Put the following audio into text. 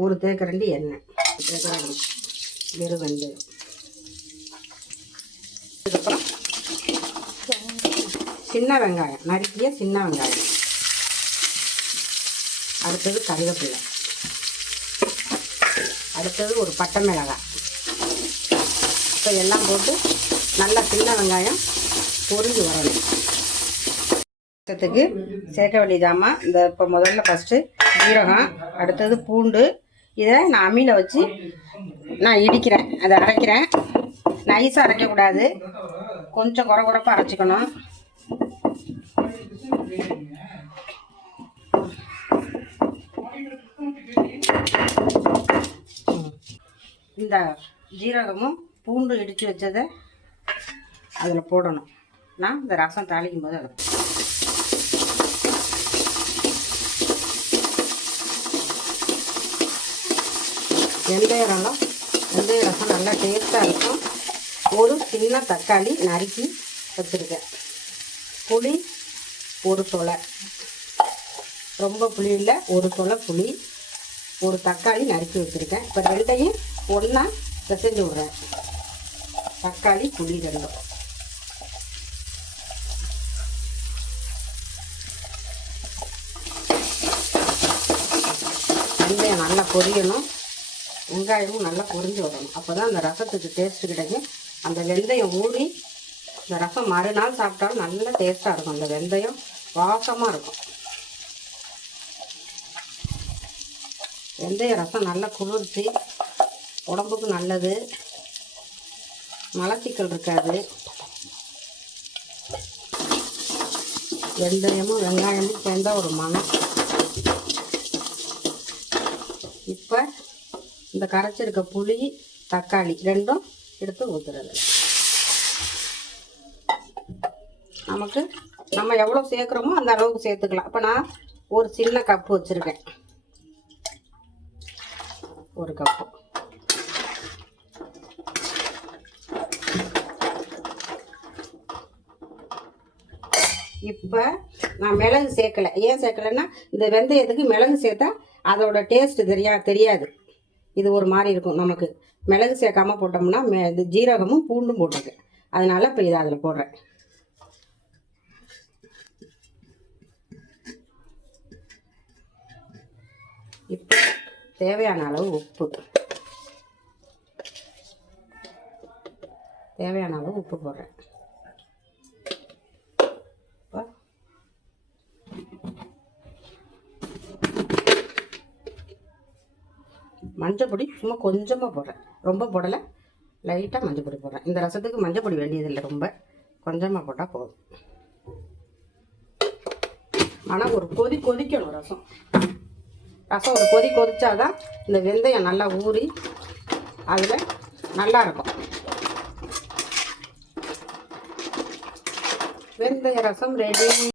ஒரு தேக்கரண்டி எண்ணெய், வெறும் வெந்தயம். அதுக்கப்புறம் சின்ன வெங்காயம், நறுக்கிய சின்ன வெங்காயம். அடுத்தது கருவேப்பிலை. அடுத்தது ஒரு பட்டை மிளகாய். இப்போ எல்லாம் போட்டு நல்லா சின்ன வெங்காயம் பொரிஞ்சு வரணும். சேர்க்க வேண்டியதாம்மா இந்த இப்போ முதல்ல ஃபஸ்ட்டு ஜீரகம், அடுத்தது பூண்டு. இதை நான் அம்மியில் வச்சு நான் இடிக்கிறேன், அதை அரைக்கிறேன். நைஸாக அரைக்கக்கூடாது, கொஞ்சம் குறை குறைப்பாக அரைச்சிக்கணும். இந்த ஜீரகமும் பூண்டு இடித்து வச்சதை அதில் போடணும். நான் இந்த ரசம் தாளிக்கும் போது அதை வெந்தய ரசம் நல்லா டேஸ்ட்டாக இருக்கும். ஒரு சின்ன தக்காளி நறுக்கி வச்சுருக்கேன். புளி ஒரு தொலை, ரொம்ப புளி இல்லை, ஒரு தொலை புளி, ஒரு தக்காளி நறுக்கி வச்சுருக்கேன். இப்போ ரெண்டையும் ஒன்றா பிசைஞ்சு விட்றேன். தக்காளி புளி ரெண்டும். வெந்தயம் நல்லா பொரியணும், வெங்காயமும் நல்லா பொரிஞ்சு வரணும். அப்போ தான் அந்த ரசத்துக்கு டேஸ்ட்டு கிடைக்கும். அந்த வெந்தயம் ஊறி இந்த ரசம் மறுநாள் சாப்பிட்டாலும் நல்ல டேஸ்ட்டாக இருக்கும். அந்த வெந்தயம் வாசமாக இருக்கும். வெந்தய ரசம் நல்லா குளிர்ச்சி, உடம்புக்கு நல்லது, மலச்சிக்கல் இருக்காது. வெந்தயமும் வெங்காயமும் சேர்ந்தால் ஒரு மணம். இப்போ இந்த கரைச்சிருக்க புளி தக்காளி ரெண்டும் எடுத்து ஊற்றுறது. நம்ம எவ்வளோ சேர்க்குறோமோ அந்த அளவுக்கு சேர்த்துக்கலாம். இப்போ நான் ஒரு சின்ன கப்பு வச்சுருக்கேன், ஒரு கப்பு. இப்போ நான் மிளகு சேர்க்கலை. ஏன் சேர்க்கலைன்னா இந்த வெந்தயத்துக்கு மிளகு சேர்த்தா அதோட டேஸ்ட்டு தெரியாது. இது ஒரு மாதிரி இருக்கும். நமக்கு மிளகு சேர்க்காமல் போட்டோம்னா இது ஜீரகமும் பூண்டும் போட்டிருக்கேன், அதனால் இப்போ இதை அதில் போடுறேன். இப்போ தேவையான அளவு உப்பு, போடுறேன். மஞ்சள் பொடி சும்மா கொஞ்சமாக போடுறேன், ரொம்ப போடலை, லைட்டாக மஞ்சள் பொடி போடுறேன். இந்த ரசத்துக்கு மஞ்சள் பொடி வேண்டியதில்லை, ரொம்ப கொஞ்சமாக போட்டால் போதும். ஆனால் ஒரு கொதிக்கணும் ரசம் ஒரு கொதிச்சாதான் இந்த வெந்தயம் நல்லா ஊறி அதில் நல்லாயிருக்கும். வெந்தய ரசம் ரெடி.